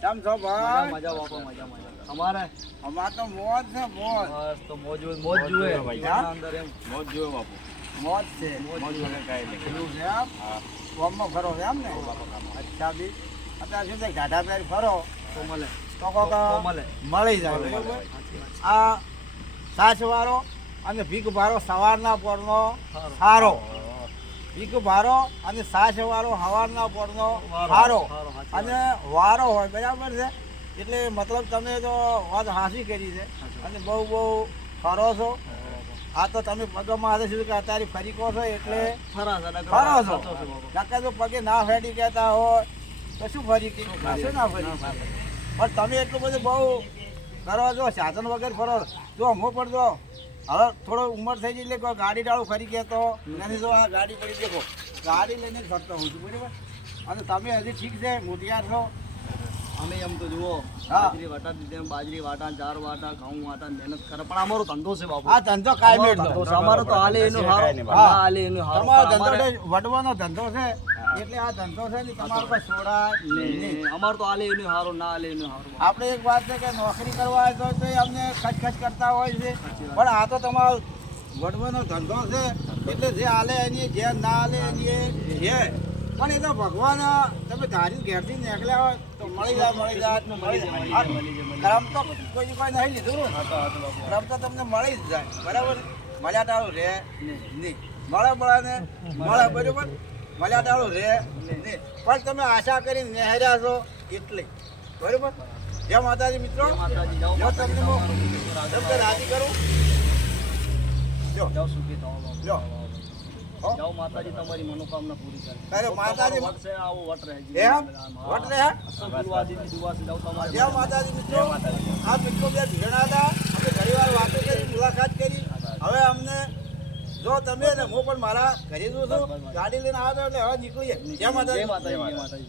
કેમ છો ભાઈ? મજા બાપા મજા મજા. અમારે? અમાર તો મોજ છે મોજ. બસ તો મોજ હોય મોજ જુએ. જીવનના અંદર એમ. મોજ જોયો બાપુ. મોજ છે. મોજ વગર કાંઈ નહીં. એવું છે એમ? ગામમાં ફરો છે એમ ને? અચ્છા બી. અત્યારે શું છે ગાઢા પેર ફરો? તો મળે. તો કોક મળે. મળી જાય. બરાબર? આ સાચવાળો અને ભીખ ભારો સવારના પરનો સારો. ભીખ ભારો અને સાચવાળો સવારના પોરનો ભારો અને વારો હોય બરાબર છે? એટલે મતલબ તમે તો વાત હાસી કરી છે. અને બહુ બહુ ફરો છો. આ તો તમે પગમાં હાથે સીધું કે અત્યારે ફરી કહો છો એટલે ફરા છે. નકર જો પગે ના ફેડી કહેતા હોય તો શું ફરી શું ના ફરી? પણ તમે એટલું બધું બહુ કરો છો સાધન વગર ફરો જો હું પણ જો હવે થોડો ઉંમર થઈ ગઈ એટલે કોઈ ગાડી ડાળું ફરી કહેતો નથી જો આ ગાડી પડી દેખો ગાડી લઈને ફરતો હોઉં છું બરાબર? અને તમે હજી ઠીક છે મોટિયાર છો? અમે એમ તો જુઓ બાજરી વાટા દીધે બાજરી વાટા ચાર વાટા ઘઉં વાટા મહેનત કરે. પણ અમારો ધંધો છે બાપુ. આ ધંધો કાયમ છે અમારો તો હાલે એનો હારો. હાલે એનું હારો. તમારો ધંધો વડવાનો ધંધો છે. એટલે આ ધંધો છે ને તમારો કોઈ છોડાય નહીં, અમાર તો આલે એનું હારો ના આલે એનું સારું આપણે એક વાત છે કે નોકરી કરવા હોય તો અમને ખચખચ કરતા હોય છે. પણ આ તો તમારો વડવાનો ધંધો છે. એટલે જે આલે એની જે ના આલે એની એ છે. પણ એ તો ભગવાન તમે ધારી ઘેરથી નીકળ્યા હોય તો મળી જાય મળી જાય મળી જાય રમ તો કોઈ કોઈ નહીં લીધું. રમ તો તમને મળી જ જાય. બરાબર? મજા ટાળું રહે નહીં. મળે મળે ને. મળે બરાબર? મળ્યા રહે નહીં પણ તમે આશા કરી નહેર્યા છો એટલે. બરાબર? જય માતાજી મિત્રો. જો તમને હું તમને રાજી કરું. જો. જાઓ સુખી થવા જો. જાઓ માતાજી તમારી મનોકામના પૂરી કરે. અરે માતાજી વટ છે આવો વટ રહે એમ? વટ રહે? અસલ છે જાઓ તમારે જય માતાજી મિત્રો. આ મિત્રો બે ભેગા હતા અમે ઘણી વાર વાતો કરી મુલાકાત કરી હવે અમને જો તમે હું પણ મારા ઘરે જઉં છું, ગાડી લઈને આવ્યો એટલે હવે નીકળીએ. જય માતાજી જય માતાજી.